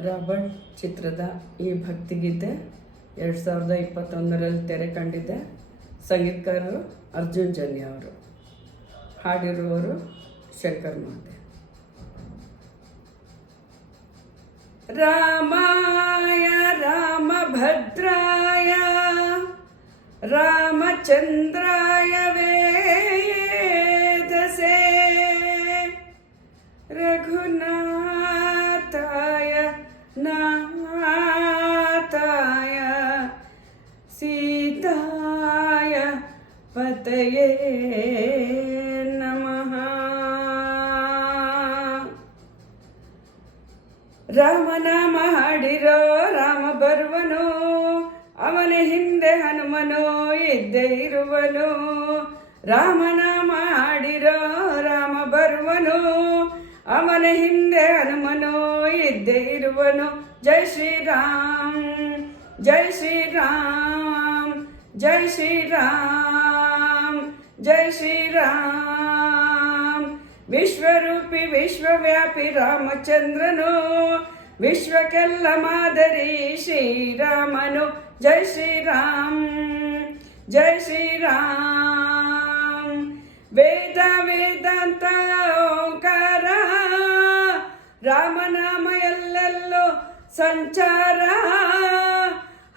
Robert ಚಿತ್ರದ ಈ ಭಕ್ತಿಗೀತೆ 2021ರಲ್ಲಿ ತೆರೆ ಕಂಡಿದೆ. ಸಂಗೀತಕಾರರು ಅರ್ಜುನ್ ಜನ್ಯ ಅವರು, ಹಾಡಿರುವವರು ಶಂಕರ್ ಮಹಾದೇವ್. ರಾಮಾಯ ರಾಮಭದ್ರಾಯ ರಾಮಚಂದ್ರಾಯ ವೇದಸೇ ರಘುನಾಥಾಯ ನಾಥಾಯ ಸೀತಾಯ ಪತಯೇ ನಮಃ. ರಾಮನಾಮ ಹಾಡಿರೋ ರಾಮ ಬರುವನು, ಅವನ ಹಿಂದೆ ಹನುಮನು ಇದ್ದೇ ಇರುವನು. ರಾಮನಾಮ ಹಾಡಿರೋ ರಾಮ ಬರುವನು, ಅವನ ಹಿಂದೆ ಹನುಮನು ಇದ್ದೇ ಇರುವನು. ಜೈ ಶ್ರೀರಾಮ್ ಜೈ ಶ್ರೀರಾಮ್ ಜೈ ಶ್ರೀರಾಮ್ ಜೈ ಶ್ರೀರಾಮ್. ವಿಶ್ವರೂಪಿ ವಿಶ್ವವ್ಯಾಪಿ ರಾಮಚಂದ್ರನು, ವಿಶ್ವಕ್ಕೆಲ್ಲ ಮಾದರಿ ಶ್ರೀರಾಮನು. ಜೈ ಶ್ರೀರಾಮ್ ಜೈ ಶ್ರೀರಾಮ್. ವೇದ ವೇದಾಂತ ಓಂಕಾರ, ರಾಮನಾಮ ಎಲ್ಲೆಲ್ಲೋ ಸಂಚಾರ.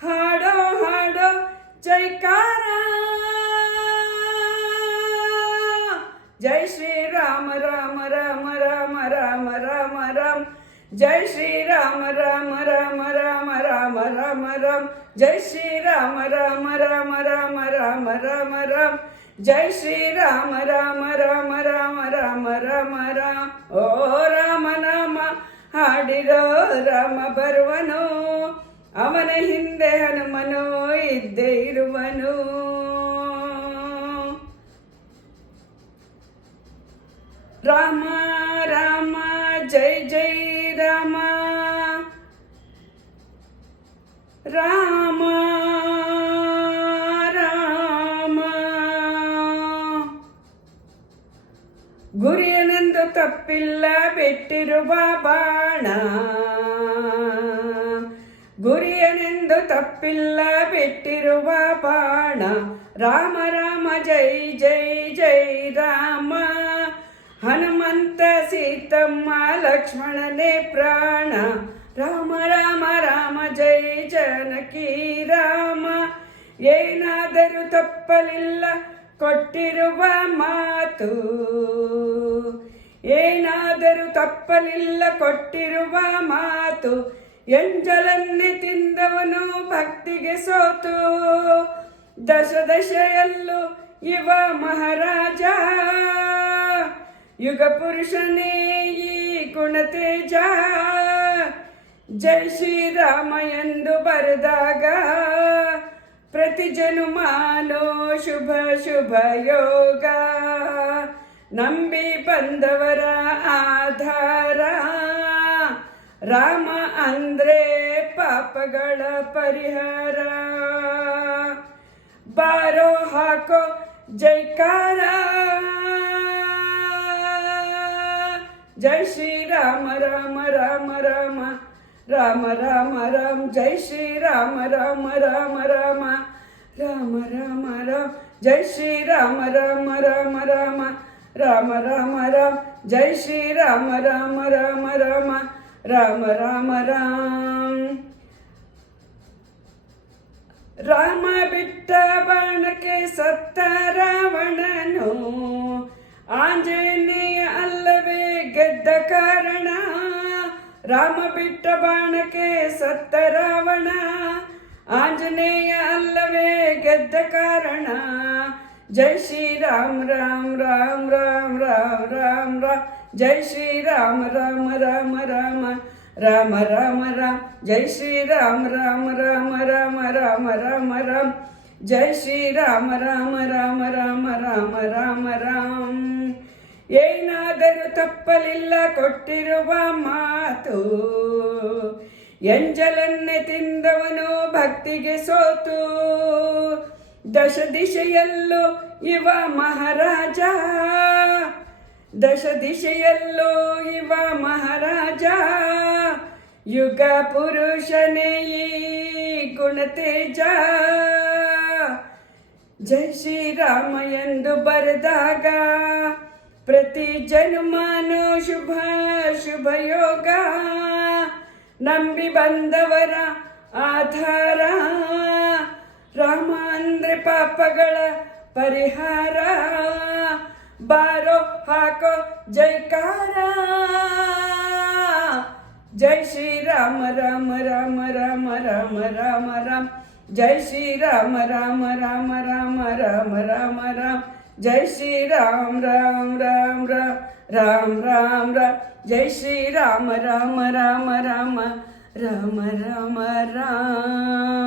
ಹಾಡೋ ಹಾಡೋ ಜೈಕಾರ, ಜೈ ಶ್ರೀರಾಮ ರಾಮ ರಾಮ ರಾಮ ರಾಮ ರಾಮ ರಾಮ. ಜೈ ಶ್ರೀರಾಮ ರಾಮ ರಾಮ ರಾಮ ರಾಮ ರಾಮ ರಾಮ. ಜೈ ಶ್ರೀರಾಮ ರಾಮ ರಾಮ ರಾಮ ರಾಮ ರಾಮ ರಾಮ. ಜೈ ಶ್ರೀರಾಮ ರಾಮ ರಾಮ ರಾಮ ರಾಮ ರಾಮ ರಾಮ. ಓ ರಾಮನಾಮ ಹಾಡಿರೋ ರಾಮ ಬರುವನು, ಅವನ ಹಿಂದೆ ಹನುಮನು ಇದ್ದೇ ಇರುವನು. ರಾಮ ರಾಮ ಜೈ ಜೈ ರಾಮ, ರಾಮ ರಾಮ. ಗುರಿಯನೆಂದು ತಪ್ಪಿಲ್ಲ ಬಿಟ್ಟಿರುವ ಬಾಣ, ಗುರಿಯನೆಂದು ತಪ್ಪಿಲ್ಲ ಬಿಟ್ಟಿರುವ ಬಾಣ. ರಾಮ ರಾಮ ಜೈ ಜೈ ಜೈ ರಾಮ. ಹನುಮಂತ ಸೀತಮ್ಮ ಲಕ್ಷ್ಮಣನೇ ಪ್ರಾಣ. ರಾಮ ರಾಮ ರಾಮ ಜೈ ಜನಕಿ ರಾಮ. ಏನಾದರೂ ತಪ್ಪಲಿಲ್ಲ ಕೊಟ್ಟಿರುವ ಮಾತು, ಏನಾದರೂ ತಪ್ಪಲಿಲ್ಲ ಕೊಟ್ಟಿರುವ ಮಾತು. ಎಂಜಲನ್ನೇ ತಿಂದವನು ಭಕ್ತಿಗೆ ಸೋತು, ದಶ ದಶೆಯಲ್ಲೂ ಇವ ಮಹಾರಾಜ. ಯುಗ ಪುರುಷನೇ ಈ ಗುಣತೇಜ. ಜೈ ಶ್ರೀರಾಮ ಎಂದು ಬರೆದಾಗ ಪ್ರತಿ ಜನುಮಾನೋ ಶುಭ ಶುಭ ಯೋಗ. ನಂಬಿ ಬಂದವರ ಆಧಾರ, ರಾಮ ಅಂದ್ರೆ ಪಾಪಗಳ ಪರಿಹಾರ. ಬಾರೋ ಹಾಕೋ ಜೈಕಾರ, ಜೈ ಶ್ರೀರಾಮ ರಾಮ ರಾಮ ರಾಮ ರಾಮ ರಾಮ ರಾಮ. ಜೈ ಶ್ರೀರಾಮ ರಾಮ ರಾಮ ರಾಮ ರಾಮ ರಾಮ ರಾಮ. ಜೈ ಶ್ರೀರಾಮ ರಾಮ ರಾಮ ರಾಮ ರಾಮ ರಾಮ ರಾಮ. ಜೈ ಶ್ರೀರಾಮ ರಾಮ ರಾಮ ರಾಮ ರಾಮ ರಾಮ ರಾಮ. ರಾಮ ಬಿಟ್ಟ ಬಾಣಕ್ಕೆ ಸತ್ತ ರಾವಣನು, ಆಂಜನೇಯ ಅಲ್ಲವೇ ಗೆದ್ದ ಕಾರಣ. ರಾಮ ಬಿಟ್ಟ ಬಾಣಕ್ಕೆ ಸತ್ತ ರಾವಣ, ಆಂಜನೇಯ ಅಲ್ಲವೇ ಗೆದ್ದ ಕಾರಣ. ಜೈ ಶ್ರೀರಾಮ ರಾಮ ರಾಮ ರಾಮ ರಾಮ ರಾಮ ರಾಮ. ಜೈ ಶ್ರೀರಾಮ ರಾಮ ರಾಮ ರಾಮ ರಾಮ ರಾಮ ರಾಮ. ಜೈ ಶ್ರೀರಾಮ ರಾಮ ರಾಮ ರಾಮ ರಾಮ ರಾಮ ರಾಮ. ಜೈ ಶ್ರೀರಾಮ ರಾಮ ರಾಮ ರಾಮ ರಾಮ ರಾಮ ರಾಮ. ಏನಾದರೂ ತಪ್ಪಲಿಲ್ಲ ಕೊಟ್ಟಿರುವ ಮಾತು, ಎಂಜಲನ್ನೇ ತಿಂದವನು ಭಕ್ತಿಗೆ ಸೋತು. ದಶ ದಿಶೆಯಲ್ಲೂ ಇವ ಮಹಾರಾಜ, ದಶ ದಿಶೆಯಲ್ಲೂ ಇವ ಮಹಾರಾಜ. ಯುಗ ಪುರುಷನೇ ಈ ಗುಣತೇಜ ಜೈ ಶ್ರೀರಾಮ ಎಂದು ಬರೆದಾಗ ಪ್ರತಿ ಜನ್ಮನು ಶುಭ ಶುಭ ಯೋಗ ನಂಬಿ ಬಂದವರ ಆಧಾರ ರಾಮ ಅಂದ್ರೆ ಪಾಪಗಳ ಪರಿಹಾರ ಬಾರೋ ಹಾಕೋ ಜೈಕಾರ ಜೈ ಶ್ರೀರಾಮ ರಾಮ ರಾಮ ರಾಮ ರಾಮ ರಾಮ ರಾಮ ಜೈ ಶ್ರೀರಾಮ ರಾಮ ರಾಮ ರಾಮ ರಾಮ ರಾಮ ರಾಮ ಜೈ ಶ್ರೀರಾಮ ರಾಮ ರಾಮ ರಾಮ ರಾಮ ರಾಮ ಜೈ ಶ್ರೀರಾಮ ರಾಮ ರಾಮ ರಾಮ ರಾಮ ರಾಮ ರಾಮ